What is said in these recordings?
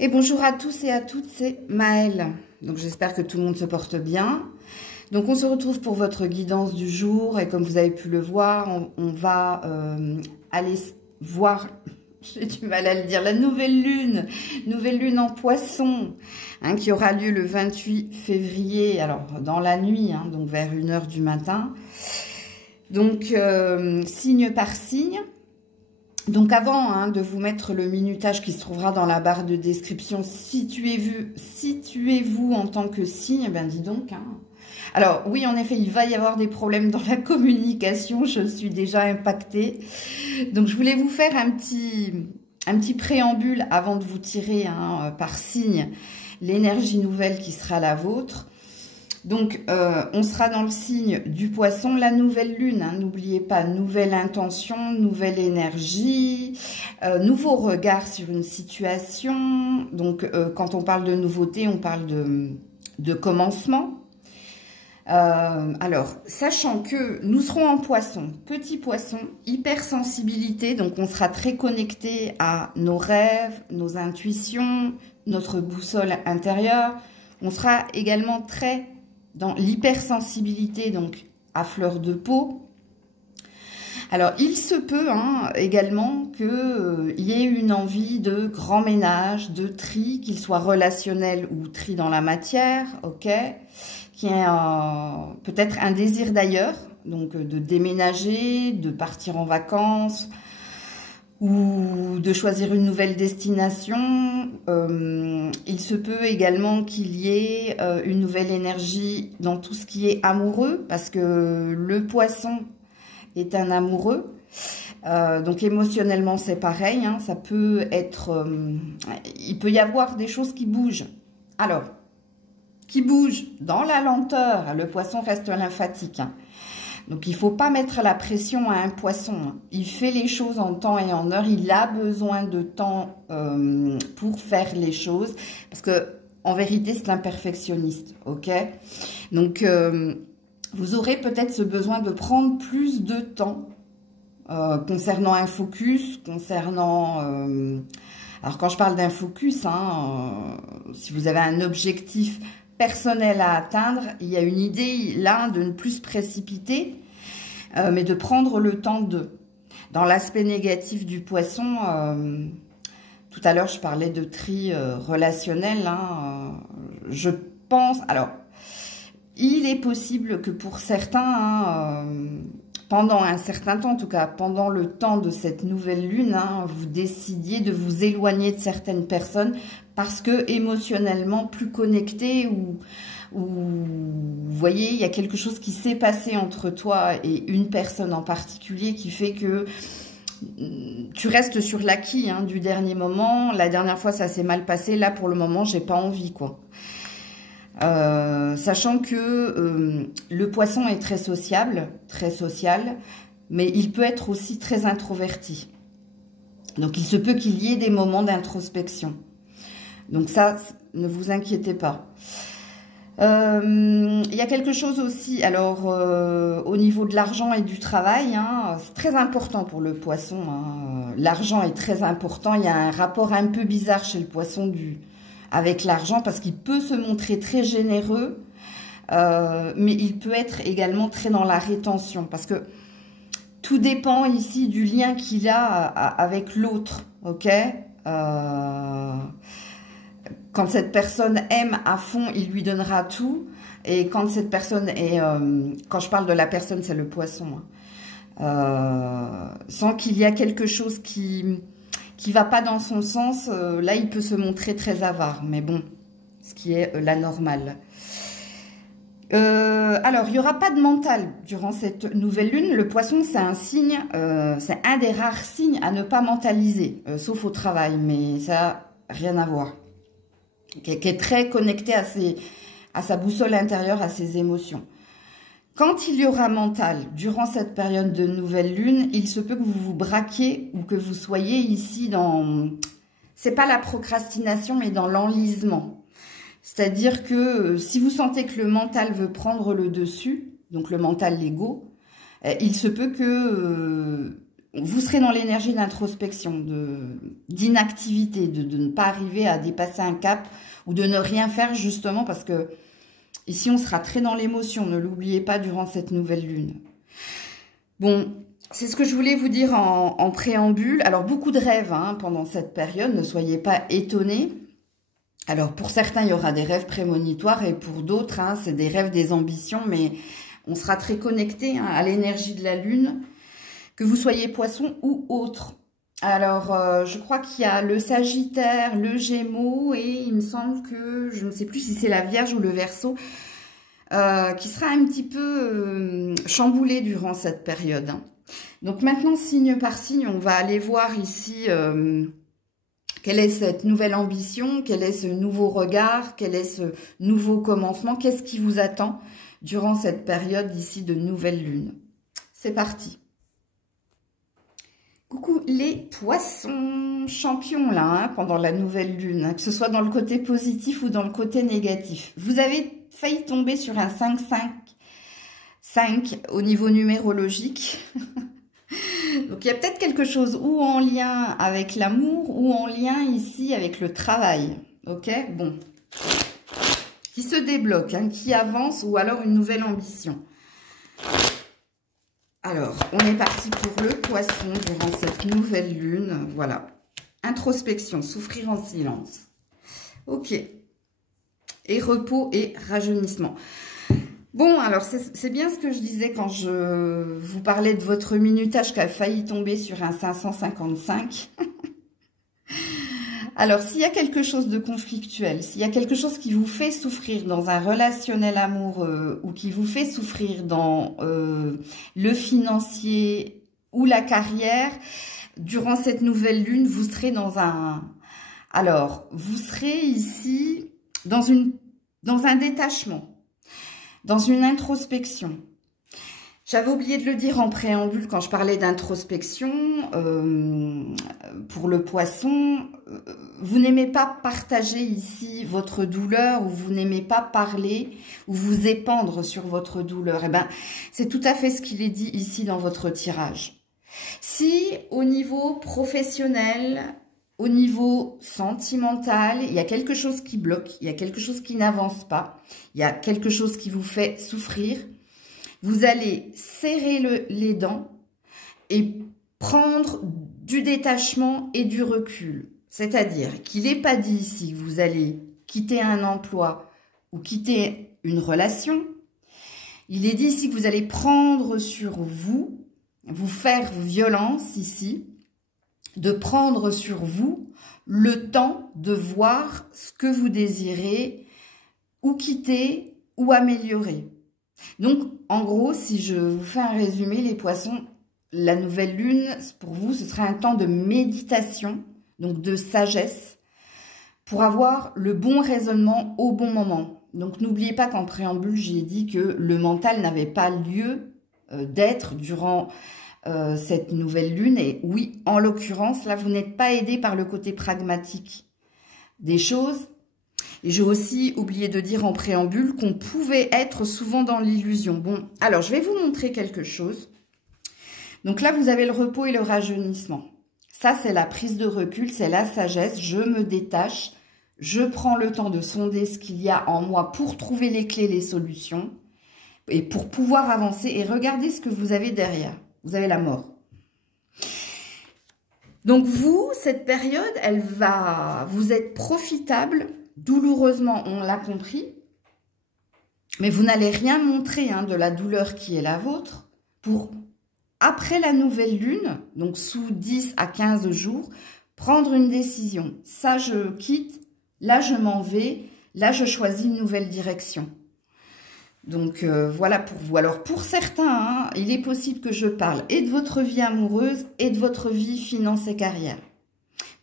Et bonjour à tous et à toutes, c'est Maëlle. Donc j'espère que tout le monde se porte bien. Donc on se retrouve pour votre guidance du jour et comme vous avez pu le voir, on va aller voir, j'ai du mal à le dire, la nouvelle lune en Poisson, hein, qui aura lieu le 28 février, alors dans la nuit, hein, donc vers 1 h du matin. Donc signe par signe. Donc avant de vous mettre le minutage qui se trouvera dans la barre de description, situez-vous en tant que signe, ben dis donc. Alors oui, en effet, il va y avoir des problèmes dans la communication, je suis déjà impactée. Donc je voulais vous faire un petit préambule avant de vous tirer par signe l'énergie nouvelle qui sera la vôtre. Donc, on sera dans le signe du Poisson, la nouvelle lune, n'oubliez pas, nouvelle intention, nouvelle énergie, nouveau regard sur une situation. Donc, quand on parle de nouveauté, on parle de commencement. Alors, sachant que nous serons en Poisson, petit Poisson, hypersensibilité, donc on sera très connecté à nos rêves, nos intuitions, notre boussole intérieure. On sera également très dans l'hypersensibilité, donc à fleur de peau. Alors, il se peut également qu'il y ait une envie de grand ménage, de tri, qu'il soit relationnel ou tri dans la matière, ok, qu'il y ait peut-être un désir d'ailleurs, donc de déménager, de partir en vacances, ou de choisir une nouvelle destination. Il se peut également qu'il y ait une nouvelle énergie dans tout ce qui est amoureux, parce que le Poisson est un amoureux. Donc émotionnellement c'est pareil, ça peut être... il peut y avoir des choses qui bougent. Alors, qui bougent dans la lenteur, le Poisson reste lymphatique, Donc, il ne faut pas mettre la pression à un Poisson. Il fait les choses en temps et en heure. Il a besoin de temps pour faire les choses. Parce que, en vérité, c'est un perfectionniste. Ok? Donc, vous aurez peut-être ce besoin de prendre plus de temps concernant un focus, concernant... alors, quand je parle d'un focus, si vous avez un objectif personnel à atteindre, il y a une idée là de ne plus se précipiter, mais de prendre le temps de. Dans l'aspect négatif du Poisson, tout à l'heure je parlais de tri relationnel, je pense, alors il est possible que pour certains, pendant un certain temps, en tout cas pendant le temps de cette nouvelle lune, vous décidiez de vous éloigner de certaines personnes parce que émotionnellement plus connecté ou vous voyez, il y a quelque chose qui s'est passé entre toi et une personne en particulier qui fait que tu restes sur l'acquis du dernier moment. La dernière fois, ça s'est mal passé. Là, pour le moment, j'ai pas envie, quoi. Sachant que le Poisson est très sociable, très social, mais il peut être aussi très introverti. Donc, il se peut qu'il y ait des moments d'introspection. Donc ça, ne vous inquiétez pas. Il y a quelque chose aussi, alors au niveau de l'argent et du travail, c'est très important pour le Poisson. L'argent est très important. Il y a un rapport un peu bizarre chez le Poisson avec l'argent parce qu'il peut se montrer très généreux, mais il peut être également très dans la rétention parce que tout dépend ici du lien qu'il a avec l'autre, ok? Quand cette personne aime à fond, il lui donnera tout. Et quand cette personne est... quand je parle de la personne, c'est le Poisson. Sans qu'il y a quelque chose qui va pas dans son sens, là, il peut se montrer très avare. Mais bon, ce qui est la normale. Alors, il n'y aura pas de mental durant cette nouvelle lune. Le Poisson, c'est un signe, c'est un des rares signes à ne pas mentaliser, sauf au travail. Mais ça n'a rien à voir. Qui est très connecté à sa boussole intérieure, à ses émotions. Quand il y aura mental, durant cette période de nouvelle lune, il se peut que vous vous braquiez ou que vous soyez ici dans... C'est pas la procrastination, mais dans l'enlisement. C'est-à-dire que si vous sentez que le mental veut prendre le dessus, donc le mental, l'ego, il se peut que vous serez dans l'énergie d'introspection, d'inactivité, de ne pas arriver à dépasser un cap ou de ne rien faire justement parce que ici on sera très dans l'émotion, ne l'oubliez pas durant cette nouvelle lune. Bon, c'est ce que je voulais vous dire en préambule. Alors beaucoup de rêves hein, pendant cette période, ne soyez pas étonnés. Alors pour certains il y aura des rêves prémonitoires et pour d'autres hein, c'est des rêves, des ambitions, mais on sera très connecté hein, à l'énergie de la lune. Que vous soyez poisson ou autre. Alors, je crois qu'il y a le Sagittaire, le Gémeaux et il me semble que, je ne sais plus si c'est la Vierge ou le Verseau, qui sera un petit peu chamboulé durant cette période. Donc maintenant, signe par signe, on va aller voir ici quelle est cette nouvelle ambition, quel est ce nouveau regard, quel est ce nouveau commencement, qu'est-ce qui vous attend durant cette période ici de nouvelle lune. C'est parti. Coucou les poissons champions là, hein, pendant la nouvelle lune, hein, que ce soit dans le côté positif ou dans le côté négatif. Vous avez failli tomber sur un 5-5 au niveau numérologique. Donc il y a peut-être quelque chose ou en lien avec l'amour ou en lien ici avec le travail. Ok, bon. Qui se débloque, hein, qui avance ou alors une nouvelle ambition. Alors, on est parti pour le poisson durant cette nouvelle lune. Voilà. Introspection, souffrir en silence. Ok. Et repos et rajeunissement. Bon, alors c'est bien ce que je disais quand je vous parlais de votre minutage qui a failli tomber sur un 555. Alors, s'il y a quelque chose de conflictuel, s'il y a quelque chose qui vous fait souffrir dans un relationnel amoureux ou qui vous fait souffrir dans le financier ou la carrière, durant cette nouvelle lune, vous serez dans un... Alors, vous serez ici dans un détachement, dans une introspection. J'avais oublié de le dire en préambule quand je parlais d'introspection. Pour le poisson, vous n'aimez pas partager ici votre douleur ou vous n'aimez pas parler ou vous épandre sur votre douleur. Eh bien, c'est tout à fait ce qu'il est dit ici dans votre tirage. Si au niveau professionnel, au niveau sentimental, il y a quelque chose qui bloque, il y a quelque chose qui n'avance pas, il y a quelque chose qui vous fait souffrir, vous allez serrer les dents et prendre du détachement et du recul. C'est-à-dire qu'il n'est pas dit ici que vous allez quitter un emploi ou quitter une relation. Il est dit ici que vous allez prendre sur vous, vous faire violence ici, de prendre sur vous le temps de voir ce que vous désirez ou quitter ou améliorer. Donc, en gros, si je vous fais un résumé, les poissons, la nouvelle lune, pour vous, ce sera un temps de méditation, donc de sagesse, pour avoir le bon raisonnement au bon moment. Donc, n'oubliez pas qu'en préambule, j'ai dit que le mental n'avait pas lieu d'être durant cette nouvelle lune. Et oui, en l'occurrence, là, vous n'êtes pas aidé par le côté pragmatique des choses. Et j'ai aussi oublié de dire en préambule qu'on pouvait être souvent dans l'illusion. Bon, alors je vais vous montrer quelque chose. Donc là, vous avez le repos et le rajeunissement. Ça, c'est la prise de recul, c'est la sagesse. Je me détache, je prends le temps de sonder ce qu'il y a en moi pour trouver les clés, les solutions et pour pouvoir avancer. Et regardez ce que vous avez derrière. Vous avez la mort. Donc vous, cette période, elle va vous être profitable. Douloureusement, on l'a compris, mais vous n'allez rien montrer hein, de la douleur qui est la vôtre pour, après la nouvelle lune, donc sous 10 à 15 jours, prendre une décision. Ça, je quitte, là, je m'en vais, là, je choisis une nouvelle direction. Donc, voilà pour vous. Alors, pour certains, hein, il est possible que je parle et de votre vie amoureuse et de votre vie finance et carrière.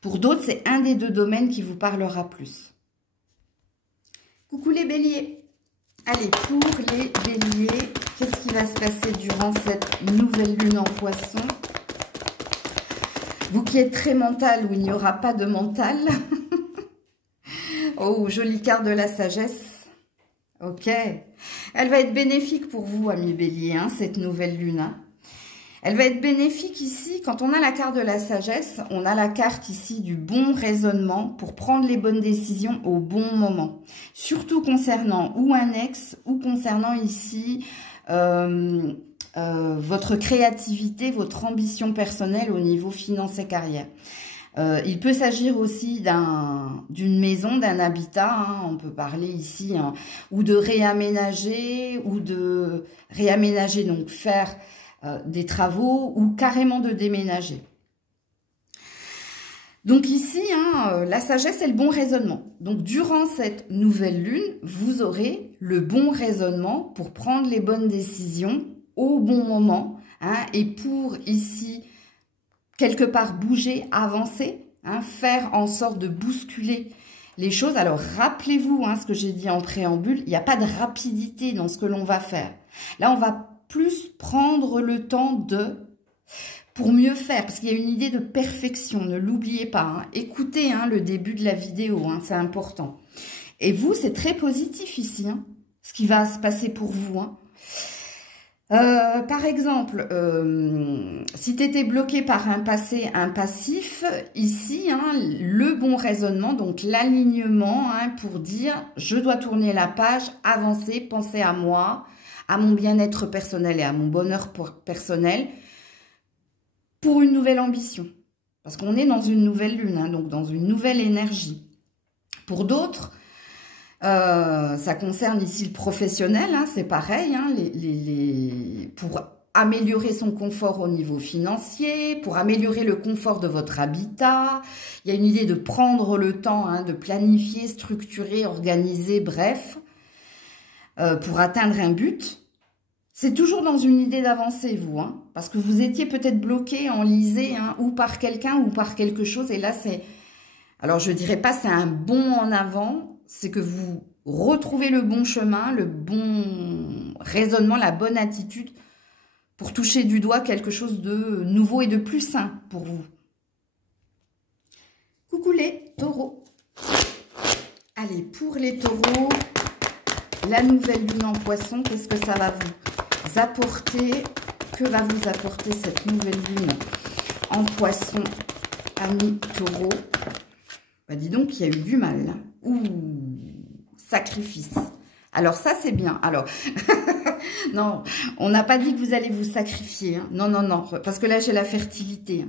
Pour d'autres, c'est un des deux domaines qui vous parlera plus. Coucou les béliers. Allez, pour les béliers, qu'est-ce qui va se passer durant cette nouvelle lune en poisson? Vous qui êtes très mental, où il n'y aura pas de mental. Oh, jolie carte de la sagesse. Ok. Elle va être bénéfique pour vous, amis béliers, hein, cette nouvelle lune. Hein. Elle va être bénéfique ici, quand on a la carte de la sagesse, on a la carte ici du bon raisonnement pour prendre les bonnes décisions au bon moment. Surtout concernant ou un ex, ou concernant ici votre créativité, votre ambition personnelle au niveau finance et carrière. Il peut s'agir aussi d'une maison, d'un habitat, hein, on peut parler ici, hein, ou de réaménager, donc faire des travaux, ou carrément de déménager. Donc ici, hein, la sagesse et le bon raisonnement. Donc durant cette nouvelle lune, vous aurez le bon raisonnement pour prendre les bonnes décisions au bon moment, hein, et pour ici quelque part bouger, avancer, hein, faire en sorte de bousculer les choses. Alors rappelez-vous, hein, ce que j'ai dit en préambule, il n'y a pas de rapidité dans ce que l'on va faire. Là, on va plus prendre le temps pour mieux faire, parce qu'il y a une idée de perfection, ne l'oubliez pas. Hein. Écoutez, hein, le début de la vidéo, hein, c'est important. Et vous, c'est très positif ici, hein, ce qui va se passer pour vous. Hein. Par exemple, si tu étais bloqué par un passé, un passif, ici, hein, le bon raisonnement, donc l'alignement, hein, pour dire je dois tourner la page, avancer, penser à moi, à mon bien-être personnel et à mon bonheur personnel pour une nouvelle ambition. Parce qu'on est dans une nouvelle lune, hein, donc dans une nouvelle énergie. Pour d'autres, ça concerne ici le professionnel, hein, c'est pareil, hein, pour améliorer son confort au niveau financier, pour améliorer le confort de votre habitat. Il y a une idée de prendre le temps, hein, de planifier, structurer, organiser, bref, pour atteindre un but. C'est toujours dans une idée d'avancer, vous, hein, parce que vous étiez peut-être bloqué, enlisé, hein, ou par quelqu'un ou par quelque chose, et là c'est... Alors je dirais pas c'est un bond en avant, c'est que vous retrouvez le bon chemin, le bon raisonnement, la bonne attitude pour toucher du doigt quelque chose de nouveau et de plus sain pour vous. Coucou les taureaux. Allez, pour les taureaux, la nouvelle lune en poisson, qu'est-ce que ça va vous apporter? Que va vous apporter cette nouvelle lune en poisson, amis taureaux? Bah dis donc, il y a eu du mal. Ouh, sacrifice. Alors ça, c'est bien. Alors, non, on n'a pas dit que vous allez vous sacrifier. Hein. Non, non, non, parce que là, j'ai la fertilité.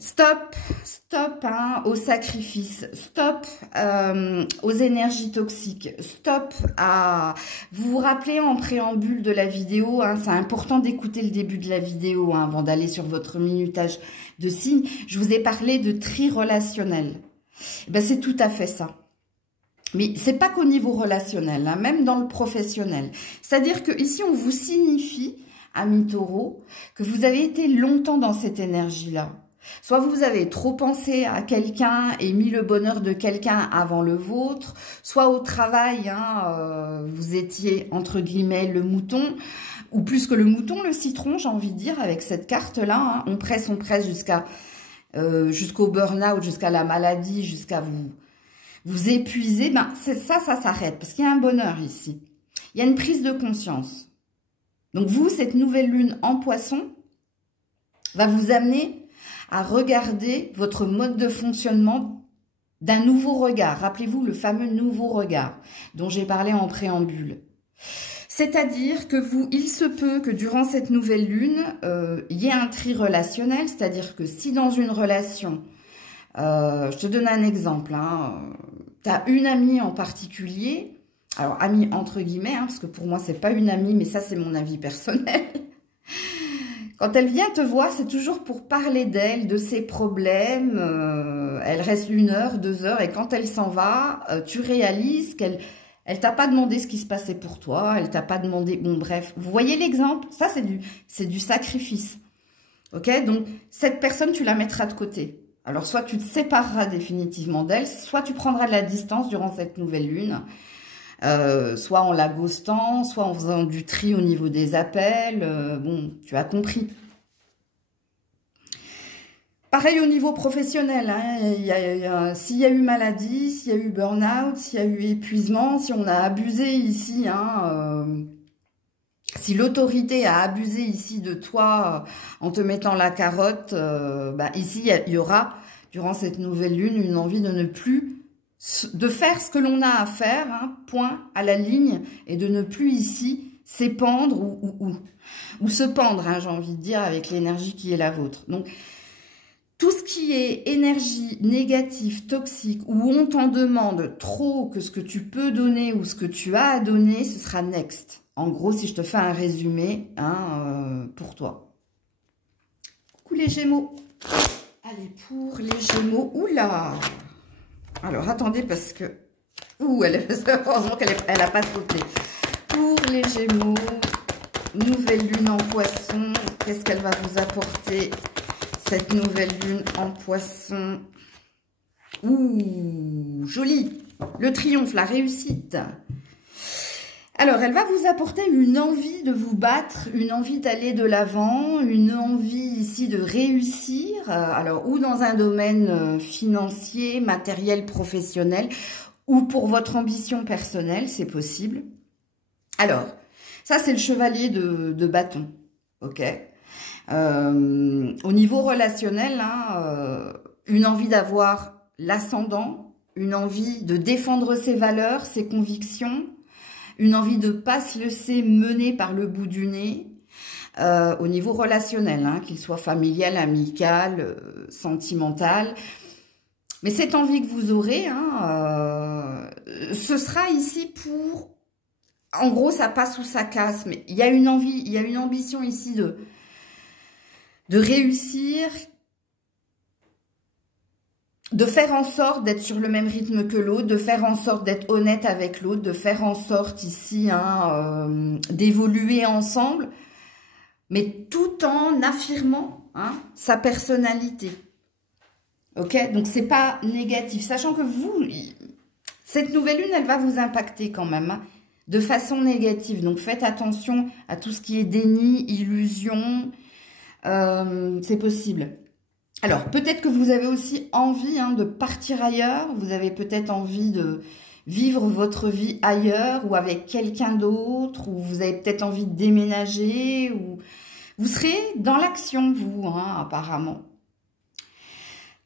Stop, stop hein, au sacrifice. Stop aux énergies toxiques. Stop à... Vous vous rappelez en préambule de la vidéo, hein, c'est important d'écouter le début de la vidéo hein, avant d'aller sur votre minutage de signes. Je vous ai parlé de tri relationnel. Ben, c'est tout à fait ça. Mais c'est pas qu'au niveau relationnel, hein, même dans le professionnel. C'est-à-dire que ici on vous signifie, amis taureaux, que vous avez été longtemps dans cette énergie-là. Soit vous avez trop pensé à quelqu'un et mis le bonheur de quelqu'un avant le vôtre, soit au travail, hein, vous étiez entre guillemets le mouton, ou plus que le mouton, le citron, j'ai envie de dire, avec cette carte-là. Hein, on presse jusqu'au burn-out, jusqu'à la maladie, jusqu'à vous épuiser. Ben, ça s'arrête, parce qu'il y a un bonheur ici. Il y a une prise de conscience. Donc vous, cette nouvelle lune en poisson va vous amener à regarder votre mode de fonctionnement d'un nouveau regard. Rappelez-vous le fameux nouveau regard dont j'ai parlé en préambule. C'est-à-dire que il se peut que durant cette nouvelle lune, il y ait un tri relationnel, c'est-à-dire que si dans une relation, je te donne un exemple, hein, tu as une amie en particulier, alors amie entre guillemets, hein, parce que pour moi c'est pas une amie, mais ça c'est mon avis personnel. Quand elle vient te voir, c'est toujours pour parler d'elle, de ses problèmes. Elle reste 1 heure, 2 heures, et quand elle s'en va, tu réalises qu'elle t'a pas demandé ce qui se passait pour toi, elle t'a pas demandé... Bon, bref, vous voyez l'exemple? Ça, c'est du sacrifice. Ok? Donc, cette personne, tu la mettras de côté. Alors, soit tu te sépareras définitivement d'elle, soit tu prendras de la distance durant cette nouvelle lune. Soit en la ghostant, soit en faisant du tri au niveau des appels. Bon, tu as compris. Pareil au niveau professionnel. Hein, s'il y a eu maladie, s'il y a eu burn-out, s'il y a eu épuisement, si on a abusé ici, hein, Si l'autorité a abusé ici de toi en te mettant la carotte, ici, il y aura, durant cette nouvelle lune, une envie de ne plus, de faire ce que l'on a à faire, hein, point, à la ligne, et de ne plus ici s'épandre ou se pendre, hein, j'ai envie de dire, avec l'énergie qui est la vôtre. Donc, tout ce qui est énergie négative, toxique, où on t'en demande trop que ce que tu peux donner ou ce que tu as à donner, ce sera next. En gros, si je te fais un résumé pour toi. Coucou les Gémeaux. Allez, pour les Gémeaux. Oula. Alors, attendez parce que... heureusement qu'elle n'a pas sauté. Pour les Gémeaux, nouvelle lune en Poisson. Qu'est-ce qu'elle va vous apporter, cette nouvelle lune en Poisson? Ouh, joli. Le triomphe, la réussite. Alors, elle va vous apporter une envie de vous battre, une envie d'aller de l'avant, une envie ici de réussir, alors ou dans un domaine financier, matériel, professionnel, ou pour votre ambition personnelle, c'est possible. Alors, ça c'est le chevalier de bâton, ok. Au niveau relationnel, une envie d'avoir l'ascendant, une envie de défendre ses valeurs, ses convictions, une envie de ne pas se laisser mener par le bout du nez au niveau relationnel, qu'il soit familial, amical, sentimental. Mais cette envie que vous aurez, ce sera ici pour... En gros, ça passe ou ça casse, mais il y a une envie, il y a une ambition ici de réussir, de faire en sorte d'être sur le même rythme que l'autre, de faire en sorte d'être honnête avec l'autre, de faire en sorte ici d'évoluer ensemble, mais tout en affirmant sa personnalité. Ok, donc c'est pas négatif, sachant que vous, cette nouvelle lune, elle va vous impacter quand même, de façon négative. Donc faites attention à tout ce qui est déni, illusion, c'est possible. Alors, peut-être que vous avez aussi envie de partir ailleurs. Vous avez peut-être envie de vivre votre vie ailleurs ou avec quelqu'un d'autre. Ou vous avez peut-être envie de déménager. Ou vous serez dans l'action, vous, apparemment.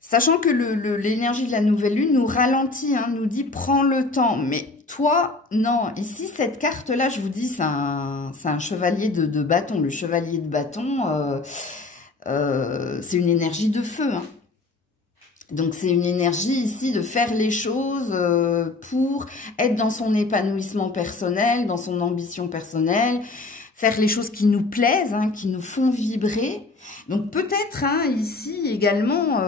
Sachant que l'énergie de la nouvelle lune nous ralentit, nous dit « prends le temps ». Mais toi, non. Ici, cette carte-là, je vous dis, c'est un chevalier de bâton. Le chevalier de bâton... c'est une énergie de feu. Donc, c'est une énergie ici de faire les choses pour être dans son épanouissement personnel, dans son ambition personnelle, faire les choses qui nous plaisent, qui nous font vibrer. Donc, peut-être ici également,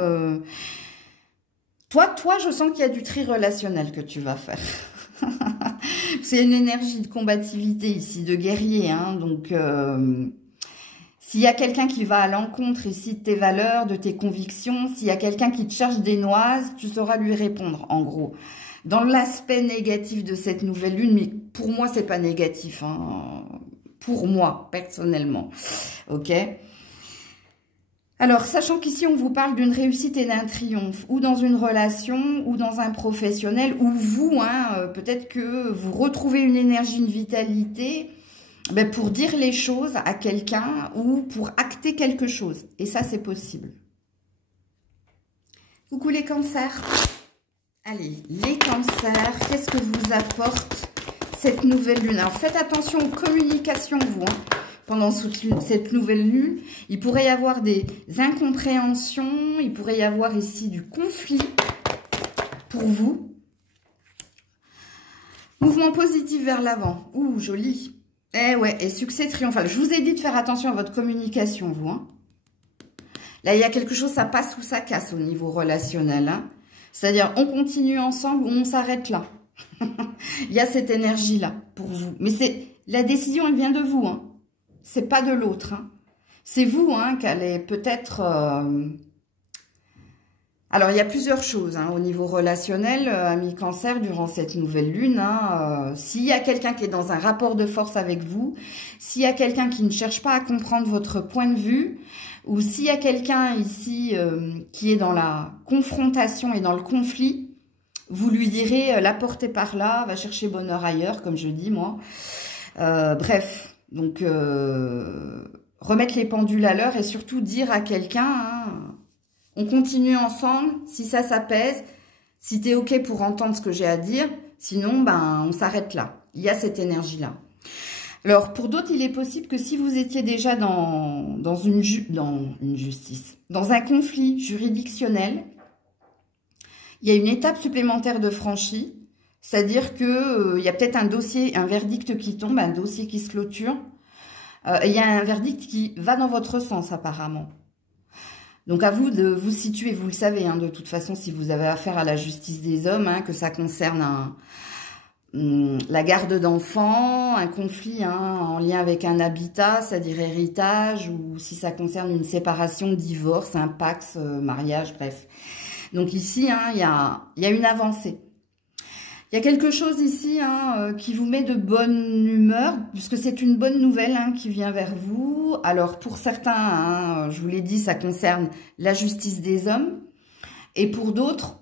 toi, je sens qu'il y a du tri relationnel que tu vas faire. C'est une énergie de combativité ici, de guerrier. Donc... s'il y a quelqu'un qui va à l'encontre ici de tes valeurs, de tes convictions, s'il y a quelqu'un qui te cherche des noises, tu sauras lui répondre, en gros. Dans l'aspect négatif de cette nouvelle lune, mais pour moi, c'est pas négatif, pour moi, personnellement. Ok? Alors, sachant qu'ici, on vous parle d'une réussite et d'un triomphe, ou dans une relation, ou dans un professionnel, ou vous, peut-être que vous retrouvez une énergie, une vitalité... pour dire les choses à quelqu'un ou pour acter quelque chose. Et ça, c'est possible. Coucou les cancers. Allez, les cancers, qu'est-ce que vous apporte cette nouvelle lune? Alors, faites attention aux communications, vous, pendant cette nouvelle lune. Il pourrait y avoir des incompréhensions, il pourrait y avoir ici du conflit pour vous. Mouvement positif vers l'avant. Ouh, joli. Eh ouais, et succès triomphal. Je vous ai dit de faire attention à votre communication, vous. Là, il y a quelque chose, ça passe ou ça casse au niveau relationnel. C'est-à-dire, on continue ensemble ou on s'arrête là. Il y a cette énergie-là pour vous. Mais la décision, elle vient de vous. C'est pas de l'autre. C'est vous qu'elle est peut-être... Alors, il y a plusieurs choses au niveau relationnel, amis cancer, durant cette nouvelle lune. S'il y a quelqu'un qui est dans un rapport de force avec vous, s'il y a quelqu'un qui ne cherche pas à comprendre votre point de vue, ou s'il y a quelqu'un ici qui est dans la confrontation et dans le conflit, vous lui direz, la portez par là, va chercher bonheur ailleurs, comme je dis moi. Bref, Donc, remettre les pendules à l'heure et surtout dire à quelqu'un, hein, on continue ensemble, si ça pèse, si tu es OK pour entendre ce que j'ai à dire, sinon, ben, on s'arrête là. Il y a cette énergie-là. Alors, pour d'autres, il est possible que si vous étiez déjà dans une justice, dans un conflit juridictionnel, il y a une étape supplémentaire de franchie, c'est-à-dire que il y a peut-être un dossier, un verdict qui tombe, un dossier qui se clôture. Il y a un verdict qui va dans votre sens, apparemment. Donc, à vous de vous situer, vous le savez, hein, de toute façon, si vous avez affaire à la justice des hommes, hein, que ça concerne la garde d'enfants, un conflit en lien avec un habitat, c'est-à-dire héritage, ou si ça concerne une séparation, divorce, un pax, mariage, bref. Donc ici, il y a une avancée. Il y a quelque chose ici qui vous met de bonne humeur, puisque c'est une bonne nouvelle qui vient vers vous. Alors pour certains, je vous l'ai dit, ça concerne la justice des hommes. Et pour d'autres,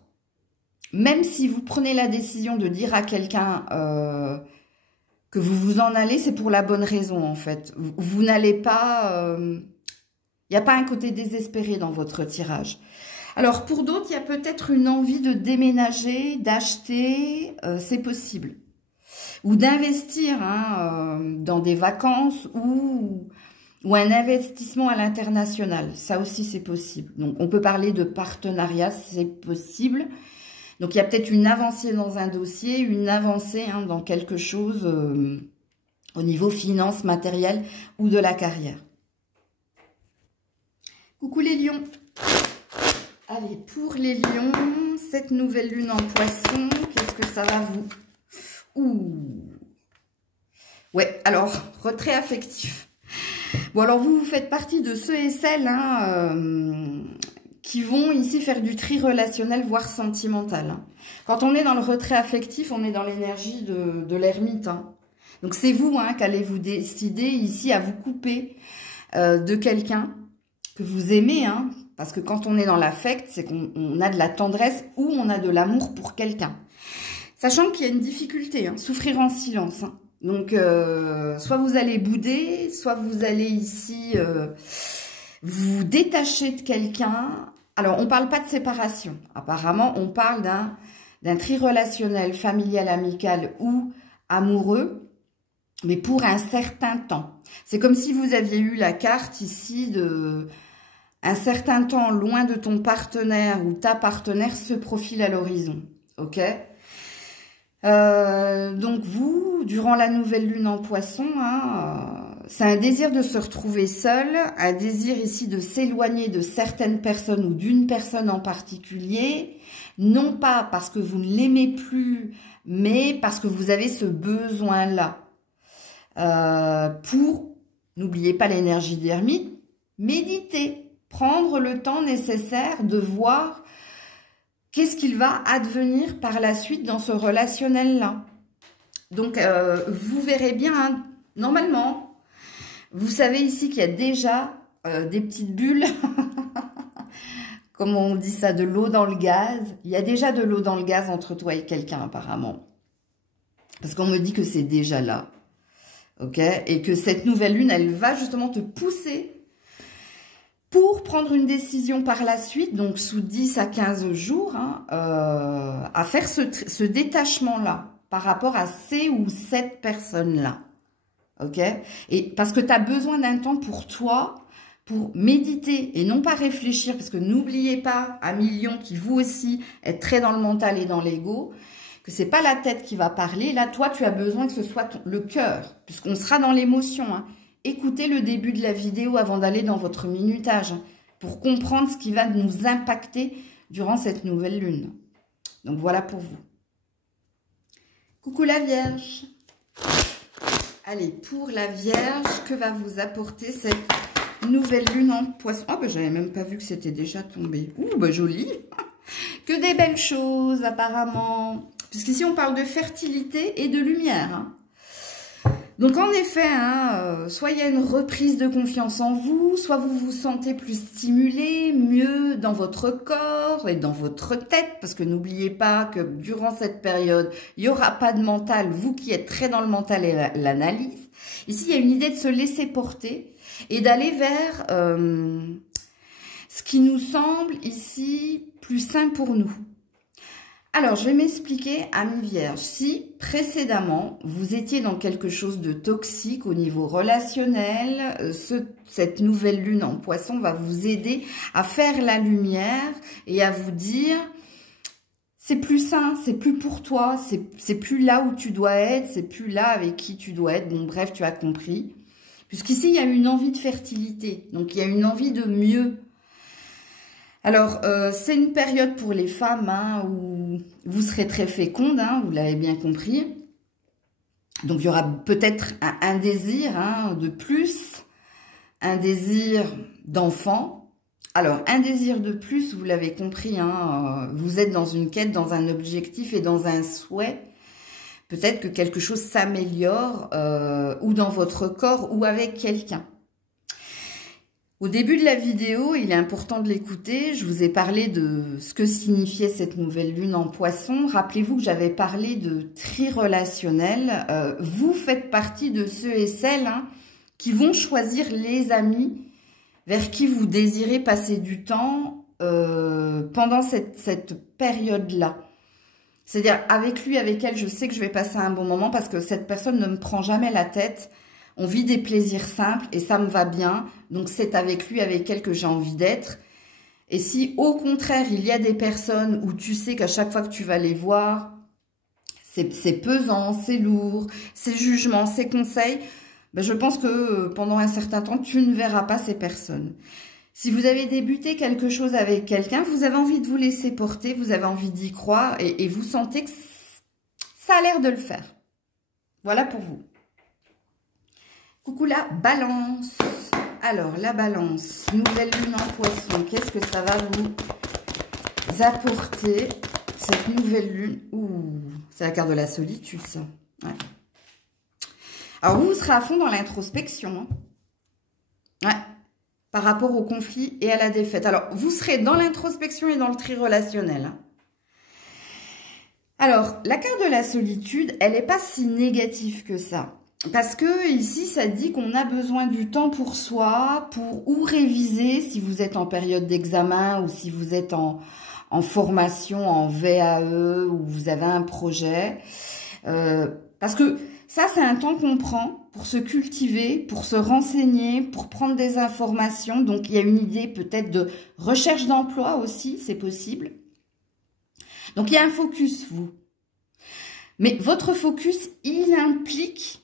même si vous prenez la décision de dire à quelqu'un que vous vous en allez, c'est pour la bonne raison en fait. Vous n'allez pas... Il n'y a pas un côté désespéré dans votre tirage. Alors pour d'autres, il y a peut-être une envie de déménager, d'acheter, c'est possible. Ou d'investir dans des vacances ou un investissement à l'international. Ça aussi c'est possible. Donc on peut parler de partenariat, c'est possible. Donc, il y a peut-être une avancée dans un dossier, une avancée dans quelque chose au niveau finance, matériel ou de la carrière. Coucou les lions. Allez, pour les lions, cette nouvelle lune en poisson, qu'est-ce que ça va vous... Ouh. Ouais, alors, retrait affectif. Bon, alors vous faites partie de ceux et celles... qui vont ici faire du tri relationnel, voire sentimental. Quand on est dans le retrait affectif, on est dans l'énergie de l'ermite. Donc c'est vous qu'allez-vous décider ici à vous couper de quelqu'un que vous aimez. Parce que quand on est dans l'affect, c'est qu'on a de la tendresse ou on a de l'amour pour quelqu'un. Sachant qu'il y a une difficulté, souffrir en silence. Donc soit vous allez bouder, soit vous allez ici... vous détacher de quelqu'un. Alors, on ne parle pas de séparation. Apparemment, on parle d'un tri relationnel, familial, amical ou amoureux, mais pour un certain temps. C'est comme si vous aviez eu la carte ici de un certain temps loin de ton partenaire ou ta partenaire se profile à l'horizon. Ok ? Donc vous, durant la nouvelle lune en poisson, c'est un désir de se retrouver seul, un désir ici de s'éloigner de certaines personnes ou d'une personne en particulier, non pas parce que vous ne l'aimez plus, mais parce que vous avez ce besoin-là. N'oubliez pas l'énergie d'ermite, méditer, prendre le temps nécessaire de voir qu'est-ce qu'il va advenir par la suite dans ce relationnel-là. Donc, vous verrez bien, normalement, vous savez ici qu'il y a déjà des petites bulles, comme on dit ça, de l'eau dans le gaz. Il y a déjà de l'eau dans le gaz entre toi et quelqu'un, apparemment. Parce qu'on me dit que c'est déjà là. Ok ? Et que cette nouvelle lune, elle va justement te pousser pour prendre une décision par la suite, donc sous 10 à 15 jours, à faire ce détachement-là par rapport à ces ou cette personne-là. Ok? Et parce que tu as besoin d'un temps pour toi, pour méditer et non pas réfléchir, parce que n'oubliez pas, à millions qui vous aussi êtes très dans le mental et dans l'ego, que c'est pas la tête qui va parler. Là, toi, tu as besoin que ce soit le cœur, puisqu'on sera dans l'émotion. Écoutez le début de la vidéo avant d'aller dans votre minutage pour comprendre ce qui va nous impacter durant cette nouvelle lune. Donc, voilà pour vous. Coucou la Vierge. Allez, pour la Vierge, que va vous apporter cette nouvelle lune en poisson? Oh, ben, j'avais même pas vu que c'était déjà tombé. Ouh, ben, joli. Que des belles choses, apparemment. Puisqu'ici, on parle de fertilité et de lumière. Donc, en effet, soit il y a une reprise de confiance en vous, soit vous vous sentez plus stimulé, mieux dans votre corps et dans votre tête. Parce que n'oubliez pas que durant cette période, il n'y aura pas de mental. Vous qui êtes très dans le mental et l'analyse, Ici, il y a une idée de se laisser porter et d'aller vers ce qui nous semble ici plus sain pour nous. Alors, je vais m'expliquer, amis vierges. Si précédemment, vous étiez dans quelque chose de toxique au niveau relationnel, cette nouvelle lune en poisson va vous aider à faire la lumière et à vous dire, c'est plus sain, c'est plus pour toi, c'est plus là où tu dois être, c'est plus là avec qui tu dois être. Bon, bref, tu as compris. Puisqu'ici, il y a une envie de fertilité, donc il y a une envie de mieux. Alors, c'est une période pour les femmes hein, où vous serez très féconde, hein, vous l'avez bien compris. Donc, il y aura peut-être un désir hein, de plus, un désir d'enfant. Alors, un désir de plus, vous l'avez compris, hein, vous êtes dans une quête, dans un objectif et dans un souhait. Peut-être que quelque chose s'améliore ou dans votre corps ou avec quelqu'un. Au début de la vidéo, il est important de l'écouter, je vous ai parlé de ce que signifiait cette nouvelle lune en poisson. Rappelez-vous que j'avais parlé de tri relationnel. Vous faites partie de ceux et celles hein, qui vont choisir les amis vers qui vous désirez passer du temps pendant cette période-là. C'est-à-dire, avec lui, avec elle, je sais que je vais passer un bon moment parce que cette personne ne me prend jamais la tête. On vit des plaisirs simples et ça me va bien. Donc, c'est avec lui, avec elle que j'ai envie d'être. Et si, au contraire, il y a des personnes où tu sais qu'à chaque fois que tu vas les voir, c'est pesant, c'est lourd, c'est jugement, c'est conseils, ben, je pense que pendant un certain temps, tu ne verras pas ces personnes. Si vous avez débuté quelque chose avec quelqu'un, vous avez envie de vous laisser porter, vous avez envie d'y croire et vous sentez que ça a l'air de le faire. Voilà pour vous. Coucou la balance. Alors, la balance, nouvelle lune en poisson, qu'est-ce que ça va vous apporter, cette nouvelle lune? Ouh, c'est la carte de la solitude, ça. Ouais. Alors, vous serez à fond dans l'introspection. Hein. Ouais. Par rapport au conflit et à la défaite. Alors, vous serez dans l'introspection et dans le tri relationnel. Hein. Alors, la carte de la solitude, elle n'est pas si négative que ça. Parce que ici, ça dit qu'on a besoin du temps pour soi, pour ou réviser si vous êtes en période d'examen ou si vous êtes en formation, en VAE ou vous avez un projet. Parce que ça, c'est un temps qu'on prend pour se cultiver, pour se renseigner, pour prendre des informations. Donc, il y a une idée peut-être de recherche d'emploi aussi, c'est possible. Donc, il y a un focus, vous. Mais votre focus, il implique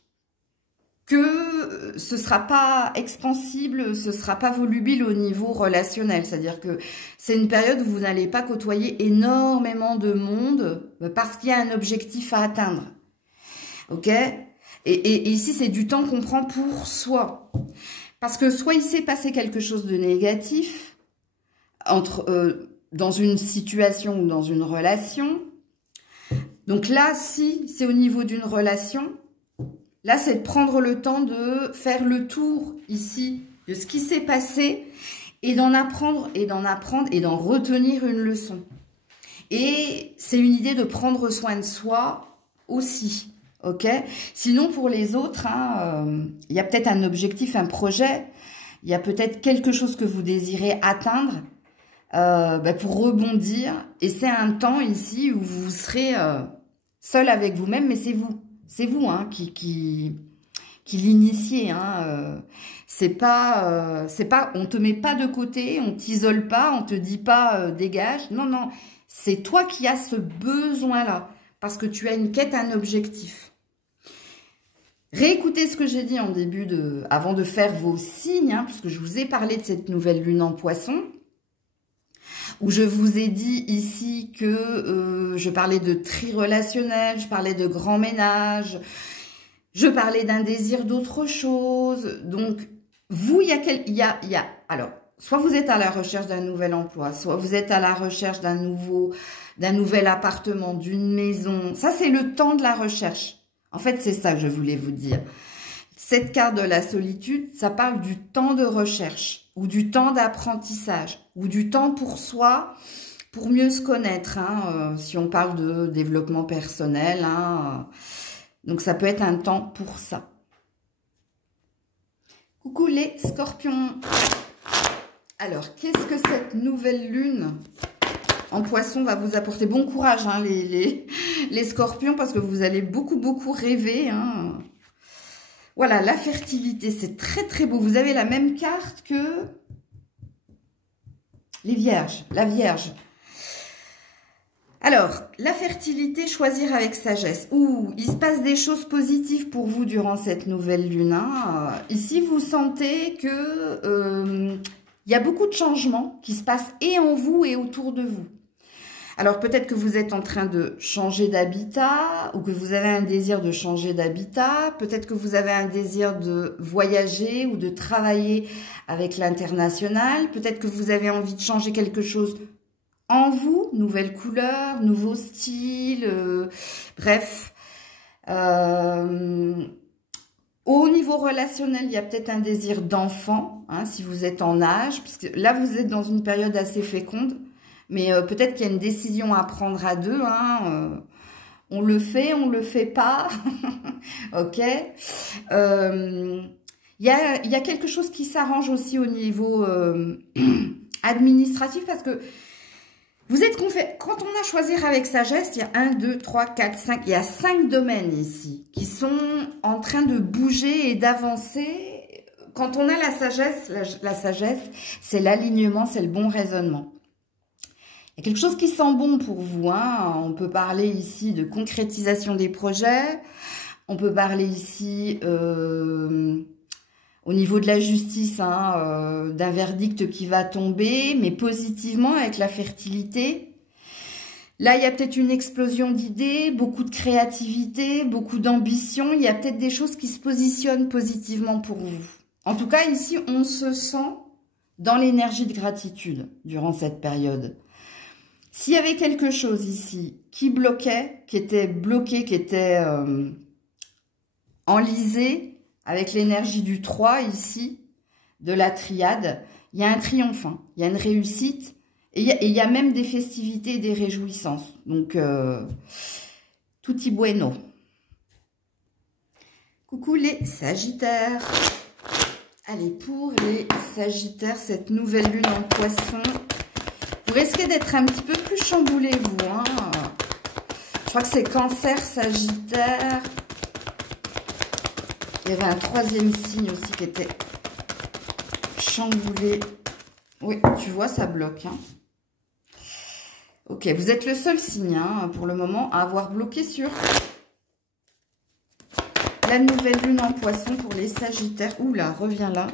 que ce ne sera pas expansible, ce ne sera pas volubile au niveau relationnel. C'est-à-dire que c'est une période où vous n'allez pas côtoyer énormément de monde parce qu'il y a un objectif à atteindre. Ok ? Et ici, c'est du temps qu'on prend pour soi. Parce que soit il s'est passé quelque chose de négatif dans une situation ou dans une relation. Donc là, si c'est au niveau d'une relation... Là, c'est de prendre le temps de faire le tour ici de ce qui s'est passé et d'en apprendre et d'en retenir une leçon. Et c'est une idée de prendre soin de soi aussi, ok? Sinon, pour les autres, il y a peut-être un objectif, un projet, il y a peut-être quelque chose que vous désirez atteindre pour rebondir. Et c'est un temps ici où vous serez seul avec vous-même, mais c'est vous. C'est vous hein, qui l'initiez. Hein, c'est pas, on te met pas de côté, on t'isole pas, on te dit pas dégage. Non, non, c'est toi qui as ce besoin-là parce que tu as une quête, un objectif. Réécoutez ce que j'ai dit en début avant de faire vos signes, hein, puisque je vous ai parlé de cette nouvelle lune en poisson. Où je vous ai dit ici que je parlais de tri relationnel, je parlais de grand ménage, je parlais d'un désir d'autre chose. Donc, vous, alors, soit vous êtes à la recherche d'un nouvel emploi, soit vous êtes à la recherche d'un nouvel appartement, d'une maison. Ça, c'est le temps de la recherche. En fait, c'est ça que je voulais vous dire. Cette carte de la solitude, ça parle du temps de recherche ou du temps d'apprentissage ou du temps pour soi pour mieux se connaître. Hein, si on parle de développement personnel, hein, donc ça peut être un temps pour ça. Coucou les scorpions. Alors, qu'est-ce que cette nouvelle lune en poisson va vous apporter? Bon courage, hein, les scorpions, parce que vous allez beaucoup rêver. Hein. Voilà, la fertilité, c'est très beau. Vous avez la même carte que les vierges, la vierge. Alors, la fertilité, choisir avec sagesse. Ouh, il se passe des choses positives pour vous durant cette nouvelle lune. Hein. Ici, vous sentez que y a beaucoup de changements qui se passent et en vous et autour de vous. Alors, peut-être que vous êtes en train de changer d'habitat ou que vous avez un désir de changer d'habitat. Peut-être que vous avez un désir de voyager ou de travailler avec l'international. Peut-être que vous avez envie de changer quelque chose en vous, nouvelle couleur, nouveau style, bref. Au niveau relationnel, il y a peut-être un désir d'enfant, hein, si vous êtes en âge, puisque là, vous êtes dans une période assez féconde, mais peut-être qu'il y a une décision à prendre à deux, hein, on le fait pas, ok. Il y a quelque chose qui s'arrange aussi au niveau administratif, parce que vous êtes quand on a choisi avec sagesse, il y a 1, 2, 3, 4, 5, il y a 5 domaines ici qui sont en train de bouger et d'avancer. Quand on a la sagesse, c'est l'alignement, c'est le bon raisonnement. Il y a quelque chose qui sent bon pour vous. Hein. On peut parler ici de concrétisation des projets. On peut parler ici au niveau de la justice, hein, d'un verdict qui va tomber, mais positivement avec la fertilité. Là, il y a peut-être une explosion d'idées, beaucoup de créativité, beaucoup d'ambition. Il y a peut-être des choses qui se positionnent positivement pour vous. En tout cas, ici, on se sent dans l'énergie de gratitude durant cette période. S'il y avait quelque chose ici qui bloquait, qui était bloqué, qui était enlisé, avec l'énergie du 3 ici, de la triade, il y a un triomphe, hein, il y a une réussite, et il y a même des festivités et des réjouissances. Donc, tutti bueno. Coucou les sagittaires. Allez, pour les sagittaires, cette nouvelle lune en poisson, vous risquez d'être un petit peu plus chamboulé, vous. Hein. Je crois que c'est cancer, sagittaire. Il y avait un troisième signe aussi qui était chamboulé. Oui, tu vois, ça bloque. Hein. Ok, vous êtes le seul signe, hein, pour le moment, à avoir bloqué sur la nouvelle lune en poisson pour les sagittaires. Oula, reviens là.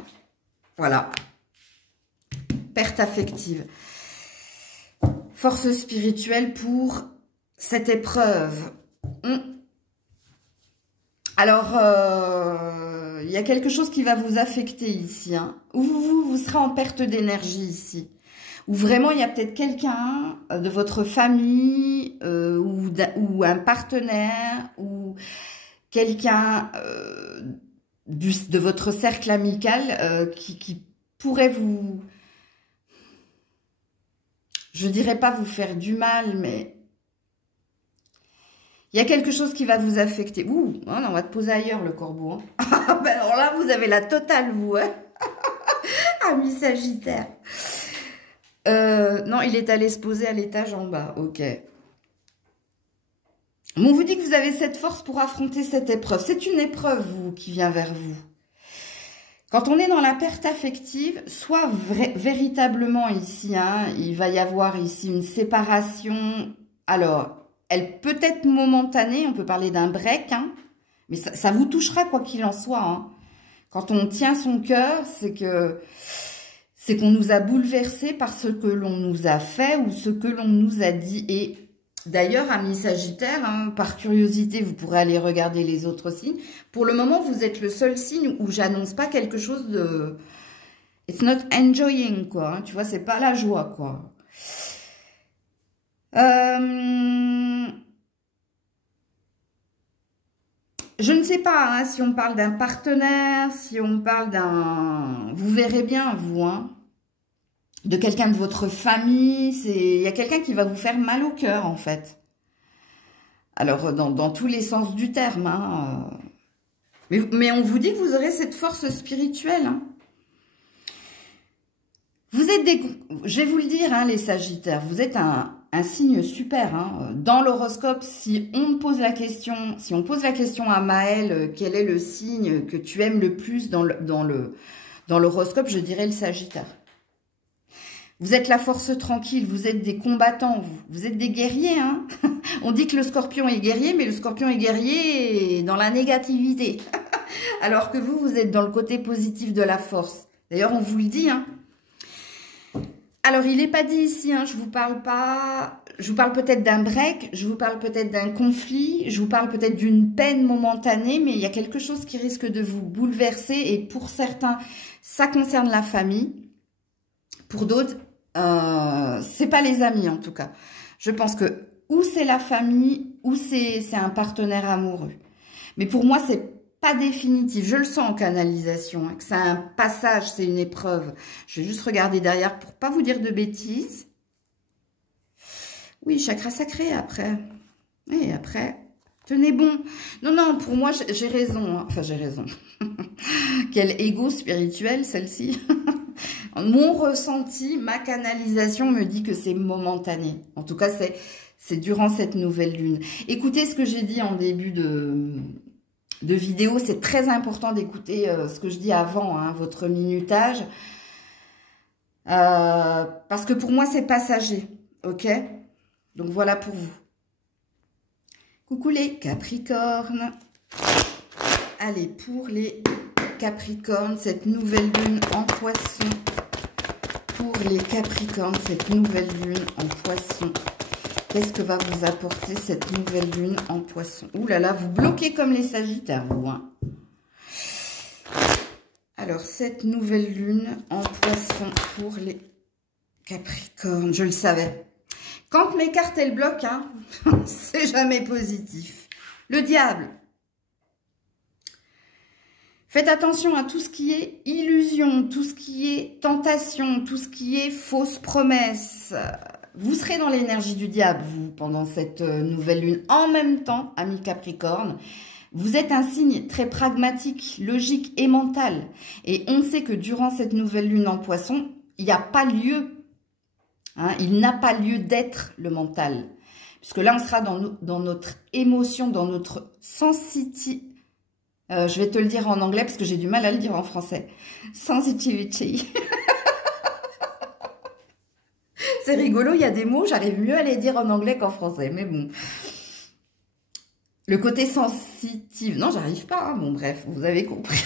Voilà. Perte affective. Force spirituelle pour cette épreuve. Alors, il y a quelque chose qui va vous affecter ici, hein, ou vous serez en perte d'énergie ici, ou vraiment il y a peut-être quelqu'un de votre famille ou un partenaire ou quelqu'un de votre cercle amical qui pourrait vous, je dirais pas vous faire du mal, mais il y a quelque chose qui va vous affecter. Ouh, oh non, on va te poser ailleurs, le corbeau. Hein. Ben alors là, vous avez la totale, vous. Hein. Ami Sagittaire. Non, il est allé se poser à l'étage en bas. Ok. Bon, on vous dit que vous avez cette force pour affronter cette épreuve. C'est une épreuve, vous, qui vient vers vous. Quand on est dans la perte affective, soit véritablement ici, hein, il va y avoir ici une séparation. Alors, elle peut être momentanée, on peut parler d'un break, hein, mais ça vous touchera quoi qu'il en soit. Hein. Quand on tient son cœur, c'est qu'on nous a bouleversé par ce que l'on nous a fait ou ce que l'on nous a dit. Et d'ailleurs, amis Sagittaire, hein, par curiosité, vous pourrez aller regarder les autres signes. Pour le moment, vous êtes le seul signe où j'annonce pas quelque chose de... It's not enjoying, quoi. Hein, tu vois, c'est pas la joie, quoi. Je ne sais pas hein, si on parle d'un partenaire, si on parle d'un... Vous verrez bien, vous, hein, de quelqu'un de votre famille. Il y a quelqu'un qui va vous faire mal au cœur, en fait. Alors, dans tous les sens du terme. Hein, Mais on vous dit que vous aurez cette force spirituelle. Hein. Vous êtes des... Je vais vous le dire, hein, les Sagittaires, vous êtes un signe super. Hein. Dans l'horoscope, si on pose la question à Maëlle, quel est le signe que tu aimes le plus dans l'horoscope, je dirais le Sagittaire. Vous êtes la force tranquille, vous êtes des combattants, vous êtes des guerriers. Hein. On dit que le Scorpion est guerrier, mais le Scorpion est guerrier dans la négativité. Alors que vous êtes dans le côté positif de la force. D'ailleurs, on vous le dit. Hein. Alors, il n'est pas dit ici, hein, je vous parle peut-être d'un break, je vous parle peut-être d'un conflit, je vous parle peut-être d'une peine momentanée, mais il y a quelque chose qui risque de vous bouleverser et pour certains, ça concerne la famille. Pour d'autres, c'est pas les amis en tout cas. Je pense que ou c'est la famille ou c'est un partenaire amoureux. Mais pour moi, c'est pas définitif. Je le sens en canalisation, hein, que c'est un passage, c'est une épreuve. Je vais juste regarder derrière pour pas vous dire de bêtises. Oui, chakra sacré après. Et après, tenez bon. Non, non, pour moi, j'ai raison. Hein. Enfin, j'ai raison. Quel ego spirituel, celle-ci. Mon ressenti, ma canalisation me dit que c'est momentané. En tout cas, c'est durant cette nouvelle lune. Écoutez ce que j'ai dit en début de vidéo. C'est très important d'écouter ce que je dis avant, hein, votre minutage. Parce que pour moi, c'est passager. Ok? Donc, voilà pour vous. Coucou les Capricornes. Allez, pour les Capricornes, cette nouvelle lune en Poisson. Pour les Capricornes, cette nouvelle lune en Poisson. Qu'est-ce que va vous apporter cette nouvelle lune en Poisson? Ouh là là, vous bloquez comme les Sagittaires, vous. Hein. Alors, cette nouvelle lune en Poisson pour les Capricornes. Je le savais. Quand mes cartes, elles bloquent, hein, c'est jamais positif. Le diable. Faites attention à tout ce qui est illusion, tout ce qui est tentation, tout ce qui est fausse promesse. Vous serez dans l'énergie du diable, vous, pendant cette nouvelle lune. En même temps, amis Capricorne, vous êtes un signe très pragmatique, logique et mental. Et on sait que durant cette nouvelle lune en Poisson, il n'y a pas lieu, hein, il n'a pas lieu d'être le mental. Puisque là, on sera dans notre émotion, dans notre sensitivité. Je vais te le dire en anglais parce que j'ai du mal à le dire en français. Sensitivity. C'est rigolo, il y a des mots, j'arrive mieux à les dire en anglais qu'en français, mais bon. Le côté sensitif, non, j'arrive pas, hein. Bon, bref, vous avez compris.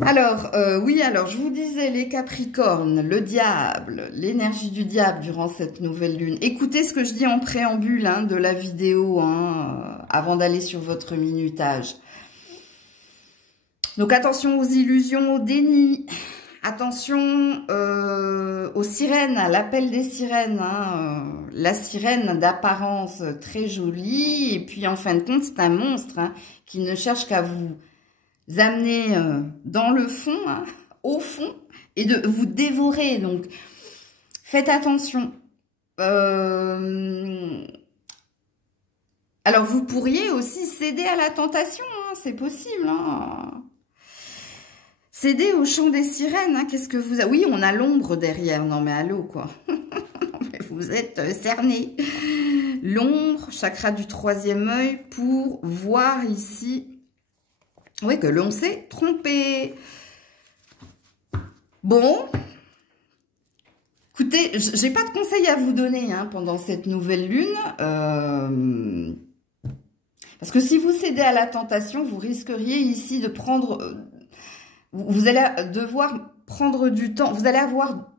Alors, oui, alors, je vous disais, les Capricornes, le diable, l'énergie du diable durant cette nouvelle lune. Écoutez ce que je dis en préambule hein, de la vidéo, hein, avant d'aller sur votre minutage. Donc, attention aux illusions, au déni. Attention aux sirènes, à l'appel des sirènes. Hein, la sirène d'apparence très jolie. Et puis, en fin de compte, c'est un monstre hein, qui ne cherche qu'à vous amener dans le fond, hein, au fond, et de vous dévorer. Donc, faites attention. Alors, vous pourriez aussi céder à la tentation. Hein, c'est possible. Hein. Céder au chant des sirènes, hein, qu'est-ce que vous... Oui, on a l'ombre derrière. Non, mais allô, quoi. Vous êtes cerné. L'ombre, chakra du troisième œil, pour voir ici... Oui, que l'on s'est trompé. Bon. Écoutez, j'ai pas de conseils à vous donner hein, pendant cette nouvelle lune. Parce que si vous cédez à la tentation, vous risqueriez ici de prendre... Vous allez devoir prendre du temps. Vous allez avoir...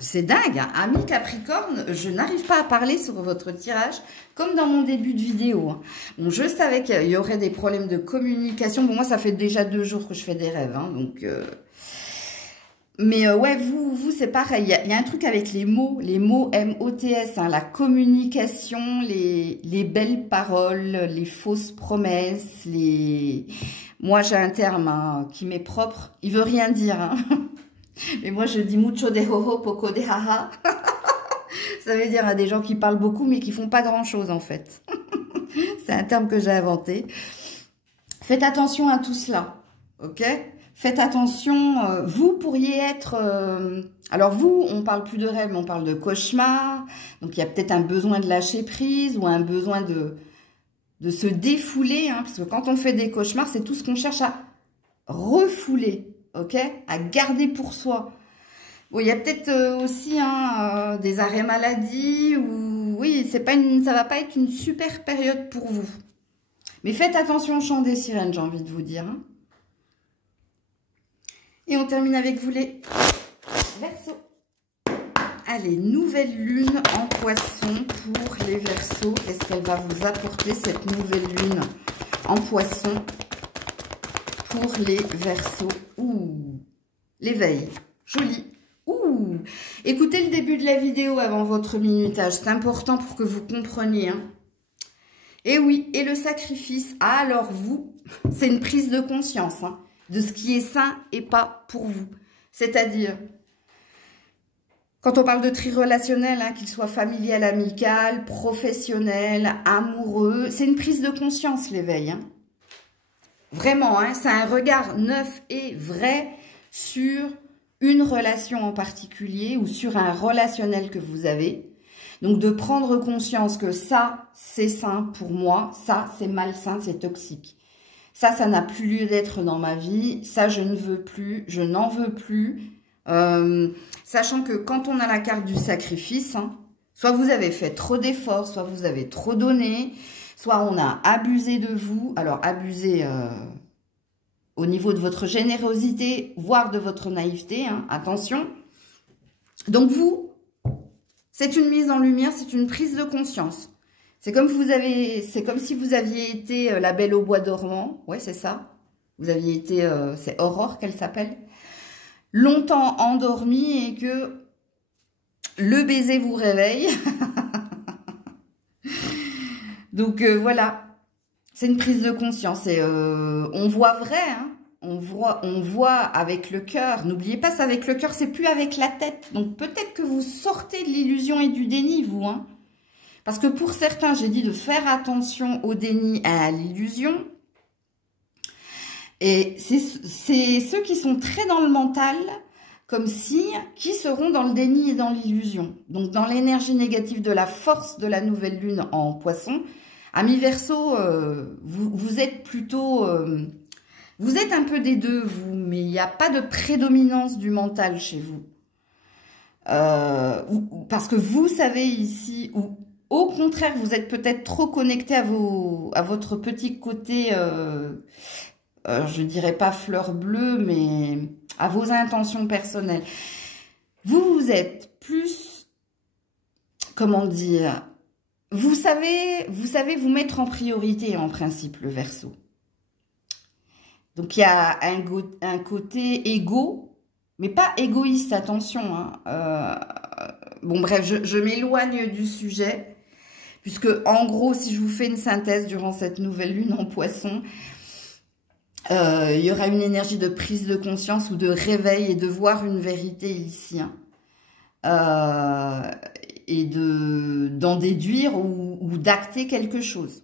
C'est dingue, hein. Amis Capricorne, je n'arrive pas à parler sur votre tirage comme dans mon début de vidéo. Hein. Bon, je savais qu'il y aurait des problèmes de communication. Bon, moi, ça fait déjà 2 jours que je fais des rêves. Hein, donc, Mais ouais, vous c'est pareil. Il y a un truc avec les mots M-O-T-S, hein, la communication, les belles paroles, les fausses promesses, Moi, j'ai un terme hein, qui m'est propre. Il veut rien dire. Hein. Mais moi, je dis mucho de hoho, poco de haha. Ça veut dire à des gens qui parlent beaucoup, mais qui font pas grand-chose, en fait. c'est un terme que j'ai inventé. Faites attention à tout cela, ok? Faites attention, vous pourriez être... alors vous, on parle plus de rêve, mais on parle de cauchemar. Donc il y a peut-être un besoin de lâcher prise ou un besoin de se défouler. Hein, parce que quand on fait des cauchemars, c'est tout ce qu'on cherche à refouler, ok? À garder pour soi. Bon, il y a peut-être aussi des arrêts maladie ou... Oui, ça va pas être une super période pour vous. Mais faites attention au chant des sirènes, j'ai envie de vous dire. Hein. Et on termine avec vous les Verseaux. Allez, nouvelle lune en poisson pour les Verseaux. Qu'est-ce qu'elle va vous apporter, cette nouvelle lune en poisson pour les Verseaux? Ouh, l'éveil, joli. Ouh, écoutez le début de la vidéo avant votre minutage. C'est important pour que vous compreniez. Hein. Et oui, et le sacrifice. Ah, alors vous, c'est une prise de conscience. Hein, de ce qui est sain et pas pour vous. C'est-à-dire, quand on parle de tri relationnel, hein, qu'il soit familial, amical, professionnel, amoureux, c'est une prise de conscience, l'éveil. Hein. Vraiment, hein, c'est un regard neuf et vrai sur une relation en particulier ou sur un relationnel que vous avez. Donc, de prendre conscience que ça, c'est sain pour moi, ça, c'est malsain, c'est toxique. Ça n'a plus lieu d'être dans ma vie. Ça, je ne veux plus. Je n'en veux plus. Sachant que quand on a la carte du sacrifice, hein, soit vous avez fait trop d'efforts, soit vous avez trop donné, soit on a abusé de vous. Alors, abusé au niveau de votre générosité, voire de votre naïveté. Hein, attention. Donc, vous, c'est une mise en lumière, c'est une prise de conscience. C'est comme si vous aviez été la belle au bois dormant. Ouais, c'est ça. Vous aviez été, c'est Aurore qu'elle s'appelle. Longtemps endormie et que le baiser vous réveille. Donc voilà. C'est une prise de conscience. Et on voit vrai, hein. On voit avec le cœur. N'oubliez pas, c'est avec le cœur, c'est plus avec la tête. Donc peut-être que vous sortez de l'illusion et du déni, vous, hein. Parce que pour certains, j'ai dit de faire attention au déni et à l'illusion. Et c'est ceux qui sont très dans le mental, comme signe, qui seront dans le déni et dans l'illusion. Donc, dans l'énergie négative de la force de la nouvelle lune en poisson, amis Verseau, vous êtes plutôt... vous êtes un peu des deux, vous, mais il n'y a pas de prédominance du mental chez vous. Parce que vous savez ici... Au contraire, vous êtes peut-être trop connecté à votre petit côté, je dirais pas fleur bleue, mais à vos intentions personnelles. Vous êtes plus, comment dire, vous savez vous mettre en priorité en principe, le Verseau. Donc il y a un côté égo, mais pas égoïste, attention. Hein. Bon bref, je m'éloigne du sujet. Puisque, en gros, si je vous fais une synthèse durant cette nouvelle lune en poisson, il y aura une énergie de prise de conscience ou de réveil et de voir une vérité ici. Hein. Et d'en déduire ou d'acter quelque chose.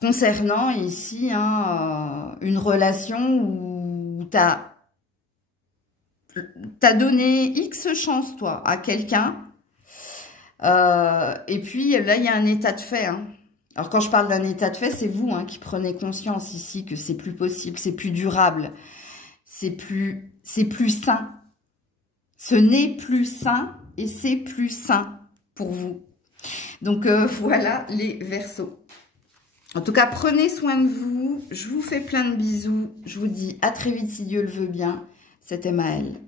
Concernant ici hein, une relation où tu as donné X chance, toi, à quelqu'un. Et puis là, il y a un état de fait. Hein. Alors, quand je parle d'un état de fait, c'est vous hein, qui prenez conscience ici que c'est plus possible, c'est plus durable, c'est plus sain. Ce n'est plus sain et c'est plus sain pour vous. Donc, voilà les Verseaux. En tout cas, prenez soin de vous. Je vous fais plein de bisous. Je vous dis à très vite si Dieu le veut bien. C'était Maëlle.